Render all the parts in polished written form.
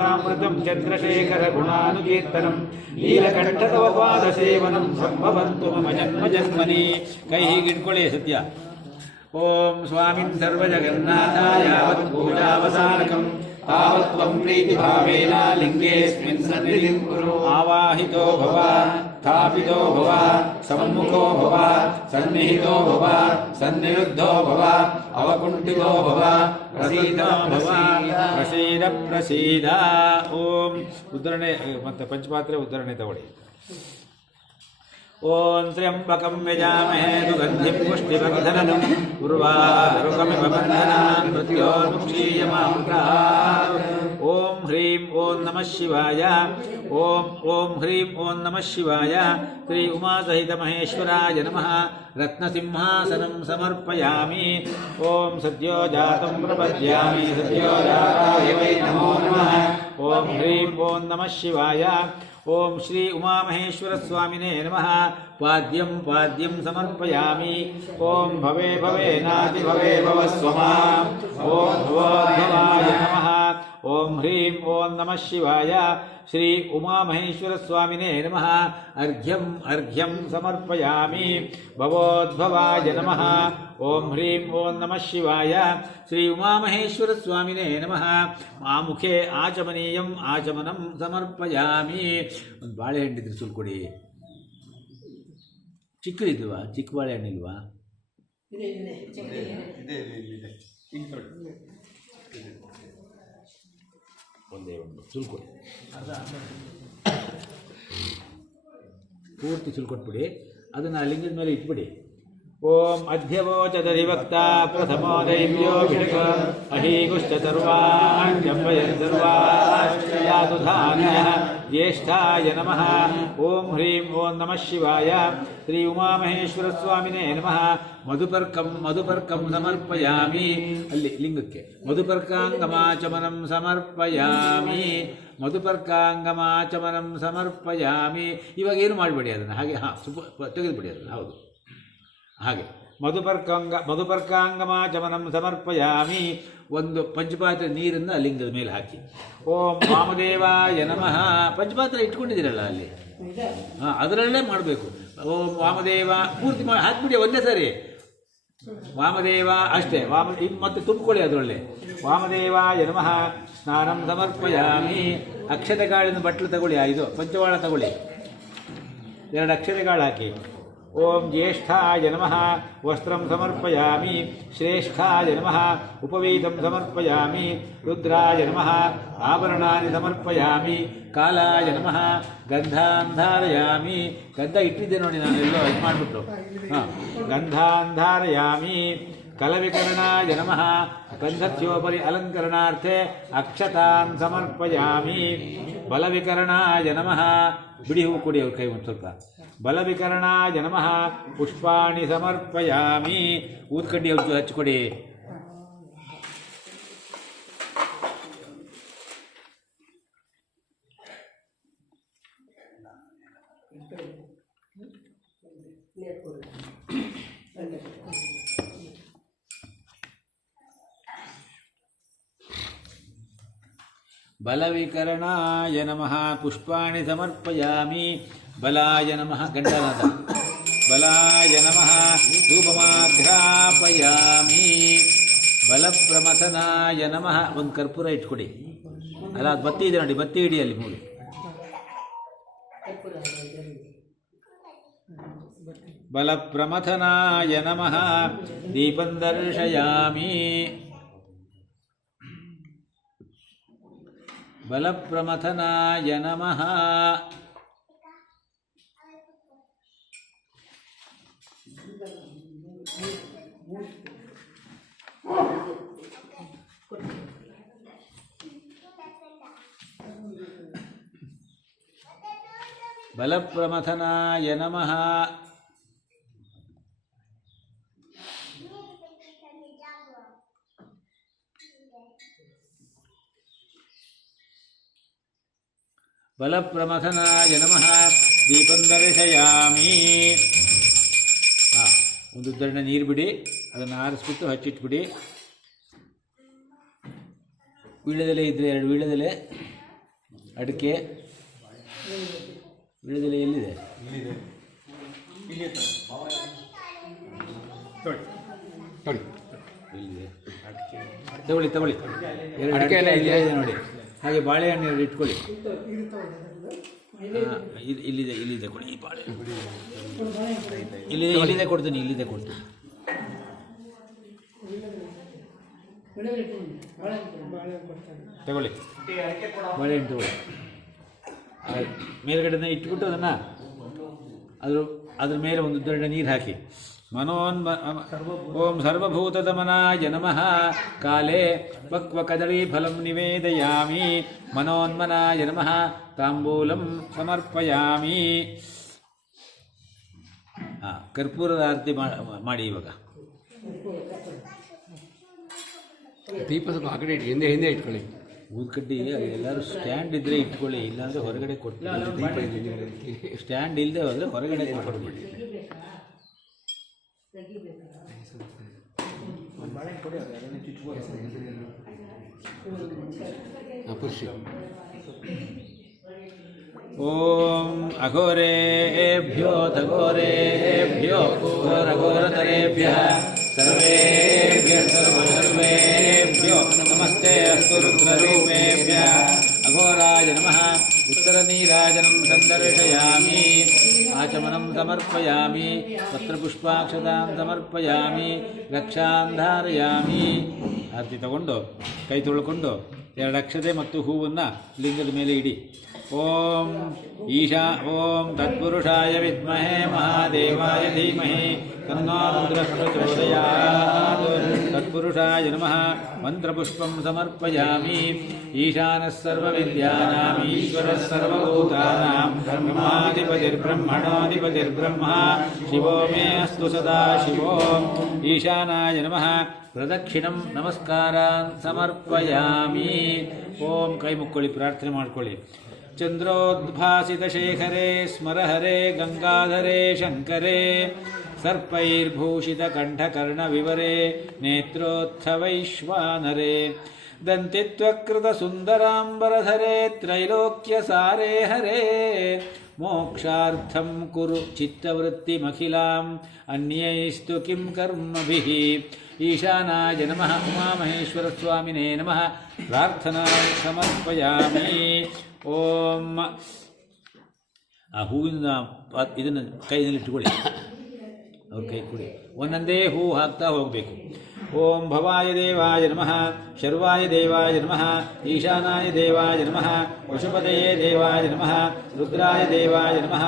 ಕಥಾಮೃತಂ ಚಂದ್ರಶೇಖರ ಗುಣಾನುಕೀರ್ತನಂ ನೀಲಕಂಠತವ ಪಾದ ಸೇವನಂ ಸಂಭವಂತು ಮಮ ಜನ್ಮ ಜನ್ಮನಿ. ಕೈ ಹೀಗಿಟ್ಕೊಳ್ಳಿ ಸತ್ಯ. ಓಂ ಸ್ವಾಮಿನ್ ಸರ್ವಜಗನ್ನಾಥಾಯ ಯಾವತ್ ಪೂಜಾವಸಾನಕಂ ತಾವತ್ ತ್ವಂ ಪ್ರೀತಿಭಾವೇನ ಲಿಂಗೇಸ್ಮಿನ್ ಸನ್ನಿಧಿಂ ಕುರು. ಆವಾಹಿತೋ ಭವ ಸ್ಥಾಪಿತೋ ಭವ ಸಮ್ಮುಖೋ ಭವ ಸನ್ನಿಹಿತೋ ಭವ ಸನ್ನಿರುದ್ಧೋ ಭವ ಅವಕುಂಠಿತೋ ಭವ ಪ್ರಸೀದ ಭವ ಪ್ರಸೀದ ಪ್ರಸೀದ. ಓಂ ಉದ್ಧರಣೆ ಮತ್ತೆ ಪಂಚಪಾತ್ರೆ ಉದ್ಧರಣೆ ತಗೊಳ್ಳಿ. ಓಂ ತ್ರ್ಯಂಬಕಂ ಯಜಾಮಹೇ ಸುಗಂಧಿಂ ಪುಷ್ಟಿವರ್ಧನಂ ಉರ್ವಾರುಕಮಿವ ಬಂಧನಾನ್ ಮೃತ್ಯೋರ್ಮುಕ್ಷೀಯಮಾಮೃತಾತ್. ಓಂ ಹ್ರೀಂ ಓಂ ನಮಃ ಶಿವಾಯ. ಓಂ ಓಂ ಹ್ರೀಂ ಓಂ ನಮಃ ಶಿವಾಯ. ಶ್ರೀ ಉಮಾಸಹಿತ ಮಹೇಶ್ವರಾಯ ನಮಃ. ರತ್ನಸಿಂಹಾಸನಂ ಸಮರ್ಪಯಾಮಿ. ಓಂ ಸದ್ಯೋ ಜಾತಂ ಪ್ರಪದ್ಯಾಮಿ ಸದ್ಯೋ ಜಾತಾಯ ವೈ ನಮೋ ನಮಃ. ಓಂ ಹ್ರೀಂ ಓಂ ನಮಃ ಶಿವಾಯ. ಓಂ ಶ್ರೀ ಉಮಾಮಹೇಶ್ವರ ಸ್ವಾಮಿನೇ ನಮಃ. ಪಾದ್ಯಂ ಪಾದ್ಯಂ ಸಮರ್ಪಯಾಮಿ. ಓಂ ಭವೇ ಭವೇ ನಾತಿ ಭವೇ ಭವ ಸ್ವಮಾಂ. ಓಂ ಭವೋದ್ಭವಾಯ ನಮಃ. ಓಂ ಹ್ರೀಂ ಓಂ ನಮಃ ಶಿವಾಯ. ಶ್ರೀ ಉಮಾಮಹೇಶ್ವರ ಸ್ವಾಮಿನೇ ನಮಃ. ಅರ್ಘ್ಯಂ ಅರ್ಘ್ಯಂ ಸಮರ್ಪಯಾಮಿ. ಭವೋದ್ಭವಾಯ ನಮಃ. ಓಂ ಹ್ರೀಂ ಓಂ ನಮಃ ಶಿವಾಯ. ಶ್ರೀ ಉಮಾಮಹೇಶ್ವರ ಸ್ವಾಮಿನೇ ನಮಃ. ಆಮುಖೇ ಆಚಮನೀಯಂ ಆಚಮನಂ ಸಮರ್ಪಯಾಮಿ. ಒಂದು ಬಾಳೆಹಣ್ಣಿದ್ರೆ ಸುಲ್ಕೊಡಿ. ಚಿಕ್ಕದಿಲ್ವಾ? ಚಿಕ್ಕ ಬಾಳೆಹಣ್ಣಿಲ್ವಾ? ಒಂದೇ ಒಂದು ಸುಲ್ಕೊಡಿ. ಪೂರ್ತಿ ಸುಲ್ಕೊಟ್ಬಿಡಿ. ಅದನ್ನು ಲಿಂಗದ ಮೇಲೆ ಇಟ್ಬಿಡಿ. ಓಂ ಅಧ್ಯವೋಚದರಿವಕ್ತ ಪ್ರಥಮೋ ದೈವ್ಯೋ ಭಿಷಕ ಅಹೀಗುಶ್ಚ ಸರ್ವಾಣ್ಯಂಬಯನ್ ಸರ್ವಾಶ್ಚಯಾತು ಧಾನ್ಯಃ ಜ್ಯೇಷ್ಠಾಯ ನಮಃ. ಓಂ ಹ್ರೀಂ ಓಂ ನಮಃ ಶಿವಾಯ. ಶ್ರೀ ಉಮಾಮಹೇಶ್ವರ ಸ್ವಾಮಿನೇ ನಮಃ. ಮಧುಪರ್ಕಂ ಮಧುಪರ್ಕಂ ಸಮರ್ಪಯಾಮಿ. ಅಲ್ಲಿ ಲಿಂಗಕ್ಕೆ ಮಧುಪರ್ಕಾಂಗಮಾಚಮನಂ ಸಮರ್ಪಯಾಮಿ. ಮಧುಪರ್ಕಾಂಗಮಾಚಮನಂ ಸಮರ್ಪಯಾಮಿ. ಇವಾಗ ಏನು ಮಾಡಬೇಡಿ ಅದನ್ನು ಹಾಗೆ ತೆಗೆದುಬಿಡಿ ಅದನ್ನು. ಹೌದು ಹಾಗೆ ಮಧುಪರ್ಕಾಂಗಮಾಚಮನಂ ಸಮರ್ಪಯಾಮಿ. ಒಂದು ಪಂಚಪಾತ್ರೆ ನೀರನ್ನು ಲಿಂಗದ ಮೇಲೆ ಹಾಕಿ. ಓಂ ವಾಮದೇವಾಯ ನಮಃ. ಪಂಚಪಾತ್ರೆ ಇಟ್ಕೊಂಡಿದ್ದೀರಲ್ಲ ಅಲ್ಲಿ, ಅದರಲ್ಲೇ ಮಾಡಬೇಕು. ಓಂ ವಾಮದೇವ ಪೂರ್ತಿ ಮಾಡಿ ಹಾಕ್ಬಿಡಿ ಒಂದೇ ಸರಿ. ವಾಮದೇವ ಅಷ್ಟೇ. ಮತ್ತೆ ತುಂಬಿಕೊಳ್ಳಿ ಅದರೊಳ್ಳೆ. ವಾಮದೇವಾಯ ನಮಃ. ಸ್ನಾನಂ ಸಮರ್ಪಯಾಮಿ. ಅಕ್ಷತೆಗಾಳಿನ ಬಟ್ಲು ತಗೊಳ್ಳಿ. ಇದು ಪಂಚವಾಳ ತಗೊಳ್ಳಿ. 2 ಅಕ್ಷತೆಗಾಳು ಹಾಕಿ. ಓಂ ಜ್ಯೇಷ್ಠಾಯ ನಮಃ. ವಸ್ತ್ರಂ ಸಮರ್ಪಯಾಮಿ. ಶ್ರೇಷ್ಠಾಯ ನಮಃ. ಉಪವೀತಂ ಸಮರ್ಪಯಾಮಿ. ರುದ್ರಾಯ ನಮಃ. ಆಭರಣಾನಿ ಸಮರ್ಪಯಾಮಿ. ಕಾಲಾಯ ನಮಃ. ಗಂಧಾನ್ ಧಾರಯಾಮಿ. ಗಂಧ ಇಟ್ಟಿದ್ದೆ ನೋಡಿ ನಾನು ಎಲ್ಲೋ ಇದು ಮಾಡಿಬಿಟ್ಟು. ಗಂಧಾನ್ ಧಾರಯಾಮಿ. ಕಲವಿಕರಣಾಯ ನಮಃ. ಗಂಧಸ್ಯೋಪರಿ ಅಲಂಕರಣಾರ್ಥೆ ಅಕ್ಷತಾನ್ ಸಮರ್ಪಯಾಮಿ. ಬಲವಿಕರಣಾಯ ನಮಃ. ಬಿಡಿ ಹೂ ಕೊಡಿ ಅವ್ರ ಕೈ ಒಂದು ಸ್ವಲ್ಪ. ಬಲವಿಕರಣಾಯ ನಮಃ. ಪುಷ್ಪಾಣಿ ಸಮರ್ಪಯಾಮಿ. ಊದ್ಕಡ್ಡಿ ಅವ್ರು ಹಚ್ಚಿಕೊಡಿ. ಬಲವಿಕರಣಾಯ ನಮಃ. ಪುಷ್ಪಾಣಿ ಸಮರ್ಪಯಾಮಿ. ಬಲಾಯ ನಮಃ. ಗಂಡನಾದ ಬಲಾಯ ನಮಃ. ಧೂಪಮಾಘ್ರಾಪಯಾಮಿ. ಬಲಪ್ರಮಥನಾಯ ನಮಃ. ಒಂದು ಕರ್ಪೂರ ಇಟ್ಕೊಡಿ. ಅಲ್ಲ ಅದು ಬತ್ತಿ ಇದೆ ನೋಡಿ, ಬತ್ತಿ ಇಡಿ ಅಲ್ಲಿ ಮೂರು. ಬಲಪ್ರಮಥನಾಯ ನಮಃ. ದೀಪಂ ದರ್ಶಯಾಮಿ. ಬಲಪ್ರಮಥನಾಯ ನಮಃ. ಬಲಪ್ರಮಥನಾಯ ನಮಃ. ಬಲಪ್ರಮಥನಾಯ ನಮಃ. ದೀಪಂ ದರ್ಶಯಾಮಿ. ಒಂದು ಉದ್ದರಣೆ ನೀರು ಬಿಡಿ, ಅದನ್ನು ಆರಿಸ್ಬಿಟ್ಟು ಹಚ್ಚಿಟ್ಬಿಡಿ. ವೀಳ್ಯದೆಲೆ ಇದ್ದರೆ 2 ವೀಳ್ಯದೆಲೆ ಅಡಿಕೆ ವಿಳೆದೆಲೆ ಎಲ್ಲಿದೆ? ಇಲ್ಲಿದೆ. ತಗೊಳ್ಳಿ ಅಡಿಕೆ ಎಲ್ಲ ಇದೆ ನೋಡಿ. ಹಾಗೆ ಬಾಳೆಹಣ್ಣು ಎರಡು ಇಟ್ಕೊಳ್ಳಿ. ಇಲ್ಲಿದೆ ಕೊಡಿ. ಈ ಬಾಳೆ ಇಲ್ಲಿದೆ ಕೊಡ್ತೀನಿ. ತಗೊಳ್ಳಿ ಬಾಳೆಹಣ್ಣು ತಗೊಳ್ಳಿ. ಮೇಲ್ಗಡೆನ ಇಟ್ಬಿಟ್ಟು ಅದನ್ನು ಅದ್ರ ಮೇಲೆ ಒಂದು ದೊಡ್ಡ ನೀರು ಹಾಕಿ ಓಂ ಸರ್ವಭೂತದಮನಾಯ ನಮಃ ಕಾಲೇ ಪಕ್ವ ಕದಳಿ ಫಲಂ ನಿವೇದಯಾಮಿ ಮನೋನ್ಮನಾಯ ನಮಃ ತಾಂಬೂಲಂ ಸಮರ್ಪಯಾಮಿ. ಕರ್ಪೂರದ ಆರತಿ ಮಾಡಿ. ಇವಾಗ ದೀಪ ಸ್ವಲ್ಪ ಆ ಕಡೆ ಹಿಂದೆ ಇಟ್ಕೊಳ್ಳಿ. ಊದ್ಕಡ್ಡಿ ಎಲ್ಲರೂ ಸ್ಟ್ಯಾಂಡ್ ಇದ್ದರೆ ಇಟ್ಕೊಳ್ಳಿ, ಇಲ್ಲಾಂದರೆ ಹೊರಗಡೆ ಕೊಟ್ಟು. ಸ್ಟ್ಯಾಂಡ್ ಇಲ್ಲದೆ ಹೋದರೆ ಹೊರಗಡೆ ಕೊಟ್ಬಿಡಿ. ಓಂ ಅಘೋರೇಭ್ಯೋ ತಘೋರೇಭ್ಯೋ ಘೋರಘೋರತರೇಭ್ಯಃ ಸರ್ವೇಭ್ಯಃ ಸರ್ವೇಭ್ಯೋ ನಮಸ್ತೆ ಅಸ್ತು ರುದ್ರರೂಪೇಭ್ಯಃ ಅಘೋರಾಯ ನಮಃ. ಉತ್ತರನೀರಾಜನಂ ಸಂದರ್ಶಯಾಮಿ, ಆಚಮನಂ ಸಮರ್ಪಯಾಮಿ, ಪತ್ರಪುಷ್ಪಾಕ್ಷತಾಂ ಸಮರ್ಪಯಾಮಿ, ರಕ್ಷಾಂ ಧಾರಯಾಮಿ. ಆರತಿ ತಗೊಂಡು ಕೈ ತೊಳ್ಕೊಂಡು 2 ಅಕ್ಷತೆ ಮತ್ತು ಹೂವನ್ನು ಲಿಂಗದ ಮೇಲೆ ಇಡಿ. ಓಂ ತತ್ಪುರುಷಾಯ ವಿದ್ಮಹೇ ಮಹಾದೇವಾಯ ಧೀಮಹಿ ತನ್ನೋ ರುದ್ರಃ ಪ್ರಚೋದಯಾತ್. ತತ್ಪುರುಷಾಯ ನಮಃ. ಮಂತ್ರಪುಷ್ಪಂ ಸಮರ್ಪಯಾಮಿ. ಈಶಾನಃ ಸರ್ವವಿದ್ಯಾನಾಂ ಈಶ್ವರಃ ಸರ್ವಭೂತಾನಾಂ ಬ್ರಹ್ಮಾಧಿಪತಿರ್ಬ್ರಹ್ಮಣೋಧಿಪತಿರ್ಬ್ರಹ್ಮ ಶಿವೋ ಮೇ ಅಸ್ತು ಸದಾ ಶಿವೋ. ಈಶಾನಾಯ ನಮಃ. ಪ್ರದಕ್ಷಿಣಂ ನಮಸ್ಕಾರಾನ್ ಸಮರ್ಪಯಾಮಿ. ಓಂ ಕೈ ಮುಕ್ಕೊಳ್ಳಿ, ಪ್ರಾರ್ಥನೆ ಮಾಡ್ಕೊಳ್ಳಿ. ಚಂದ್ರೋದ್ಭಾಸಿತ ಶೇಖರೇ ಸ್ಮರಹರೇ ಗಂಗಾಧರೇ ಶಂಕರೇ ಸರ್ಪೈರ್ಭೂಷಿತ ಕಂಠಕರ್ಣ ವಿವರೇ ನೇತ್ರೋತ್ಥವೈಶ್ವಾನರೇ ದಂತಿತ್ವಕೃತ ಸುಂದರಾಂಬರಧರೇ ತ್ರೈಲೋಕ್ಯ ಸಾರೇ ಹರೇ ಮೋಕ್ಷಾರ್ಥಂ ಕುರು ಚಿತ್ತವೃತ್ತಿಮಖಿಲಾಂ ಅನ್ಯೈಸ್ತು ಕಿಂ ಕರ್ಮಭಿಃ. ಈಶಾನಾಯ ನಮಃ. ಉಮಾಮಹೇಶ್ವರ ಸ್ವಾಮಿನೇ ನಮಃ. ಪ್ರಾರ್ಥನಾ ಸಮರ್ಪಯಾಮಿ. ಓಂ ಆ ಹೂವಿನ ಇದನ್ನು ಕೈಯಲ್ಲಿ ಇಟ್ಟುಕೊಳ್ಳಿ. ಅವ್ರ ಕೈ ಕೊಡಿ. ಒಂದೊಂದೇ ಹೂ ಹಾಕ್ತಾ ಹೋಗಬೇಕು. ಓಂ ಭವಾಯ ದೇವಾಯ ನಮಃ. ಶರ್ವಾಯ ದೇವಾಯ ನಮಃ. ಈಶಾನಾಯ ದೇವಾಯ ನಮಃ. ಪಶುಪತಯೇ ದೇವಾಯ ನಮಃ. ರುದ್ರಾಯ ದೇವಾಯ ನಮಃ.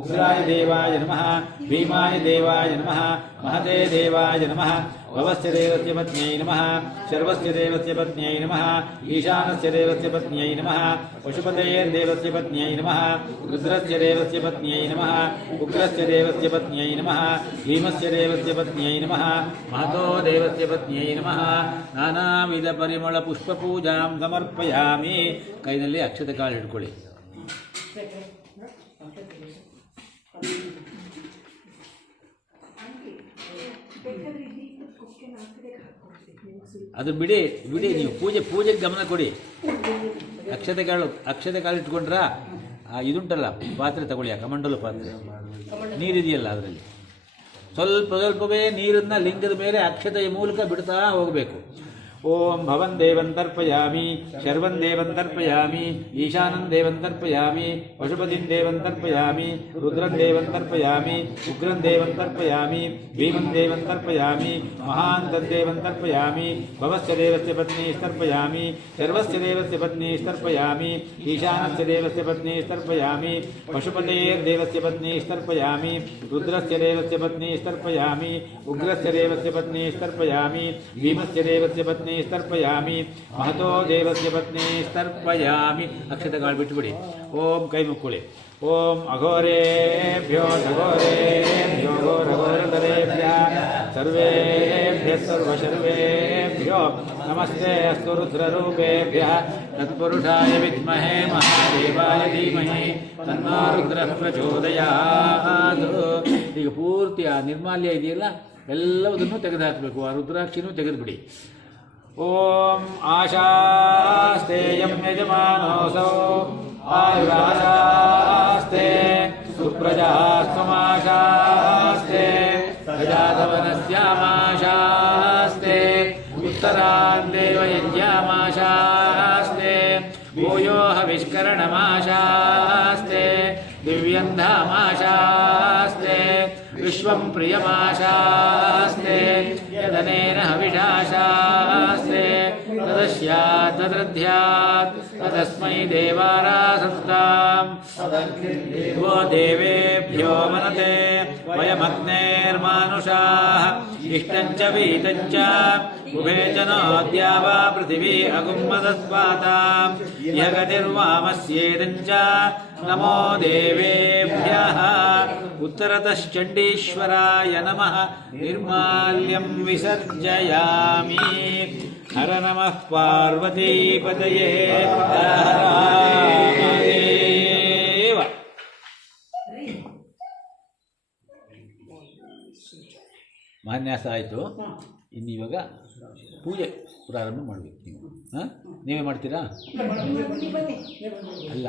ಉಗ್ರಾಯ ದೇವಾಯ ನಮಃ. ಭೀಮಾಯ ದೇವಾಯ ನಮಃ. ಮಹತೆ ದೇವಾಯ ನಮಃ. ಭವಸ್ಯ ದೇವಸ್ಯ ಪತ್ನ್ಯೈ ನಮಃ. ಶರ್ವಸ್ಯ ದೇವಸ್ಯ ಪತ್ನ್ಯೈ ನಮಃ. ಈಶಾನಸ್ಯ ದೇವಸ್ಯ ಪತ್ನ್ಯೈ ನಮಃ. ಪಶುಪತಯೇರ್ದೇವಸ್ಯ ಪತ್ನ್ಯೈ ನಮಃ. ರುದ್ರಸ್ಯ ದೇವಸ್ಯ ಪತ್ನ್ಯೈ ನಮಃ. ಉಗ್ರಸ್ಯ ದೇವಸ್ಯ ಪತ್ನ್ಯೈ ನಮಃ. ಭೀಮಸ್ಯ ದೇವಸ್ಯ ಪತ್ನ್ಯೈ ನಮಃ. ಮಹತೋ ದೇವಸ್ಯ ಪತ್ನ್ಯೈ ನಮಃ. ನಾನಾವಿಧ ಪರಿಮಳ ಪುಷ್ಪ ಪೂಜಾಂ ಸಮರ್ಪಯಾಮಿ. ಕೈನಲ್ಲಿ ಅಕ್ಷತೆ ಕಾಳು ಹಿಡ್ಕೊಳ್ಳಿ. ಅದು ಬಿಡಿ ನೀವು ಪೂಜೆಗೆ ಗಮನ ಕೊಡಿ. ಅಕ್ಷತೆ ಕಾಳು ಇಟ್ಕೊಂಡ್ರ ಇದುಂಟಲ್ಲ ಪಾತ್ರೆ ತಗೊಳ್ಳಿ. ಕಮಂಡಲು ಪಾತ್ರೆ ನೀರಿದೆಯಲ್ಲ ಅದರಲ್ಲಿ ಸ್ವಲ್ಪವೇ ನೀರನ್ನು ಲಿಂಗದ ಮೇಲೆ ಅಕ್ಷತೆಯ ಮೂಲಕ ಬಿಡ್ತಾ ಹೋಗಬೇಕು. ಓಂ ಭವನ್ ದೇವನ್ ತರ್ಪಯಾಮಿ. ಶರ್ವನ್ ದೇವನ್ ತರ್ಪಯಾಮಿ. ಈಶಾನನ್ ದೇವನ್ ತರ್ಪಯಾಮಿ. ಪಶುಪತಿನ್ ದೇವನ್ ತರ್ಪಯಾಮಿ. ರುದ್ರನ್ ದೇವನ್ ತರ್ಪಯಾಮಿ. ಉಗ್ರನ್ ದೇವನ್ ತರ್ಪಯಾಮಿ. ಭೀಮನ್ ದೇವನ್ ತರ್ಪಯಾಮಿ. ಮಹಾಂತನ್ ದೇವನ್ ತರ್ಪಯಾಮಿ. ಭವಸ್ಯ ದೇವಸ್ಯ ಪತ್ನಿ ತರ್ಪಯಾಮಿ. ಶರ್ವಸ್ಯ ದೇವಸ್ಯ ಪತ್ನಿ ತರ್ಪಯಾಮಿ. ಈಶಾನಸ್ಯ ದೇವಸ್ಯ ಪತ್ನಿ ತರ್ಪಯಾಮಿ. ಪಶುಪತೇರ್ದೇವಸ್ಯ ಪತ್ನಿ ತರ್ಪಯಾಮಿ. ರುದ್ರಸ್ಯ ದೇವಸ್ಯ ಪತ್ನಿ ತರ್ಪಯಾಮಿ. ಉಗ್ರಸ್ಯ ದೇವಸ್ಯ ಪತ್ನಿ ತರ್ಪಯಾಮಿ. ಭೀಮಸ್ಯ ದೇವಸ್ಯ ಪತ್ನಿ ತರ್ಪಯಾಮಿ. ಮಹತೋ ದೇವಸ್ಯ ಪತ್ನಿ ತರ್ಪಯಾಮಿ. ಅಕ್ಷತೆಗಳು ಬಿಟ್ಟುಬಿಡಿ. ಓಂ ಕೈ ಮುಕ್ಕೊಳ್ಳಿ. ಓಂ ಅಘೋರೇಭ್ಯೋ ಘೋರೇಭ್ಯೋ ಘೋರಘೋರತರೇಭ್ಯಃ ಸರ್ವೇಭ್ಯಃ ಸರ್ವಶರ್ವೇಭ್ಯೋ ನಮಸ್ತೆ ಅಸ್ತು ರುದ್ರರೂಪೇಭ್ಯಃ. ತತ್ಪುರುಷಾಯ ವಿದ್ಮಹೇ ಮಹಾದೇವಾಯ ಧೀಮಹಿ ತನ್ನೋ ರುದ್ರಃ ಪ್ರಚೋದಯಾತ್. ಈಗ ಪೂರ್ತಿ ಆ ನಿರ್ಮಾಲ್ಯ ಇದೆಯಲ್ಲ ಎಲ್ಲವನ್ನೂ ತೆಗೆದುಹಾಕಬೇಕು. ಆ ರುದ್ರಾಕ್ಷಿನೂ ತೆಗೆದುಬಿಡಿ. ಓಂ ಆಶಾಸ್ತೇಯಂ ಯಜಮಾನೋಸೌ आयुराशास्ते सुप्रजास्त्वमाशास्ते प्रजातवनस्यामाशास्ते उत्तरान् देवयज्ञामाशास्ते भूयो हविष्करणमाशास्ते दिव्यन्धामाशास्ते विश्वं प्रियमाशास्ते यदनेन हविषाशास्ते तदस्यात् तदृध्यात् तदस्मै देवारासत्ताम् वो देवेभ्यो मनते वयमग्नेर्मानुषाः इष्टं च वीतं च उभे च नोऽद्या वा पृथिवी अगुम्मदस्वाताम् यः गतिर्वामस्येदं च नमो देवेभ्यः उत्तरतश्चण्डीश्वराय नमः निर्माल्यं विसर्जयामि हर नमः पार्वतीपतये हर हर महादेव ಮಹಾನ್ಯಾಸ ಆಯಿತು. ಇನ್ನು ಇವಾಗ ಪೂಜೆ ಪ್ರಾರಂಭ ಮಾಡಬೇಕು ನೀವು. ನೀವೇ ಮಾಡ್ತೀರಾ? ಅಲ್ಲ